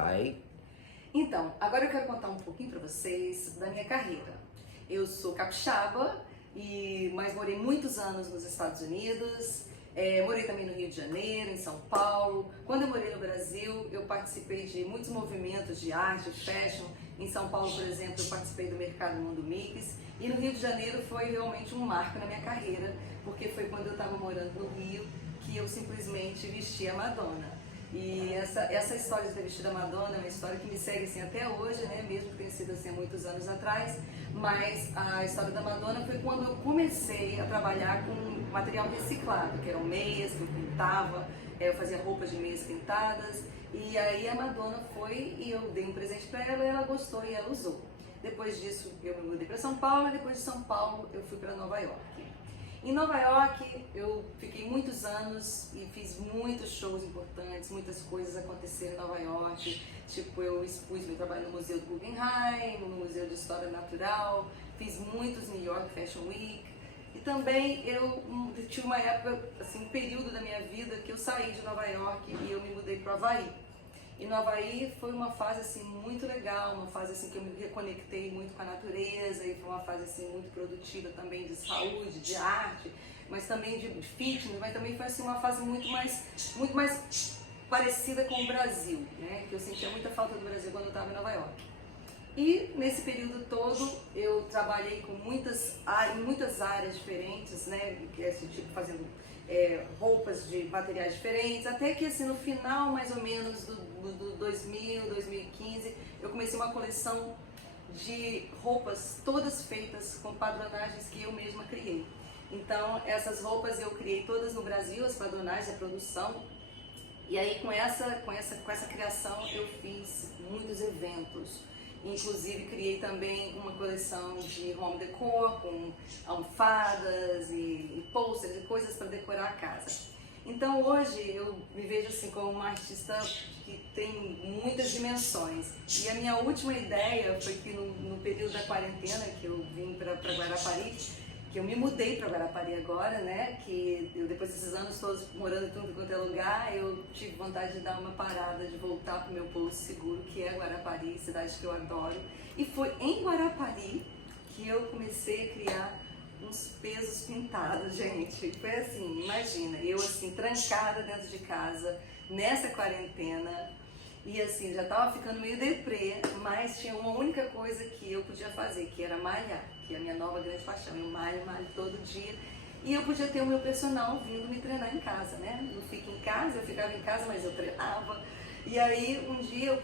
vai. Então, agora eu quero contar um pouquinho para vocês da minha carreira. Eu sou capixaba, mas morei muitos anos nos Estados Unidos, morei também no Rio de Janeiro, em São Paulo. Quando eu morei no Brasil, eu participei de muitos movimentos de arte, fashion. Em São Paulo, por exemplo, eu participei do Mercado Mundo Mix. E no Rio de Janeiro foi realmente um marco na minha carreira, porque foi quando eu estava morando no Rio que eu simplesmente vesti a Madonna. E essa história de ter vestido a Madonna é uma história que me segue assim até hoje, né? Mesmo que tenha sido assim há muitos anos atrás. Mas a história da Madonna foi quando eu comecei a trabalhar com material reciclado, que eram meias que eu pintava, eu fazia roupas de meias pintadas. E aí a Madonna foi e eu dei um presente para ela, e ela gostou e ela usou. Depois disso eu me mudei para São Paulo, e depois de São Paulo eu fui para Nova York. Em Nova York eu fiquei muitos anos e fiz muitos shows importantes, muitas coisas aconteceram em Nova York. Tipo, eu expus meu trabalho no Museu do Guggenheim, no Museu de História Natural, fiz muitos New York Fashion Week. E também eu tive uma época, assim, um período da minha vida que eu saí de Nova York e eu me mudei para o Havaí. E no Havaí foi uma fase assim muito legal, uma fase assim que eu me reconectei muito com a natureza, e foi uma fase assim muito produtiva também de saúde, de arte, mas também de fitness, mas também foi assim uma fase muito mais parecida com o Brasil, né? Que eu sentia muita falta do Brasil quando eu estava em Nova York. E nesse período todo eu trabalhei com em muitas áreas diferentes, né? Tipo fazendo roupas de materiais diferentes, até que assim no final mais ou menos do 2000, 2015, eu comecei uma coleção de roupas todas feitas com padronagens que eu mesma criei. Então essas roupas eu criei todas no Brasil, as padronagens, a produção. E aí com essa criação eu fiz muitos eventos. Inclusive criei também uma coleção de home decor com almofadas e posters e coisas para decorar a casa. Então hoje eu me vejo assim como uma artista que tem muitas dimensões. E a minha última ideia foi que no período da quarentena que eu vim para Guarapari, que eu me mudei para Guarapari agora, né? Que eu, depois desses anos todos morando em tudo quanto é lugar, eu tive vontade de dar uma parada, de voltar para o meu posto seguro, que é Guarapari, cidade que eu adoro. E foi em Guarapari que eu comecei a criar uns pesos pintados, gente. Foi assim, imagina, eu assim, trancada dentro de casa, nessa quarentena, e assim, já tava ficando meio deprê, mas tinha uma única coisa que eu podia fazer, que era malhar, que é a minha nova grande paixão. Eu malho todo dia, e eu podia ter o meu personal vindo me treinar em casa, né? Não fico em casa, eu ficava em casa, mas eu treinava. E aí, um dia eu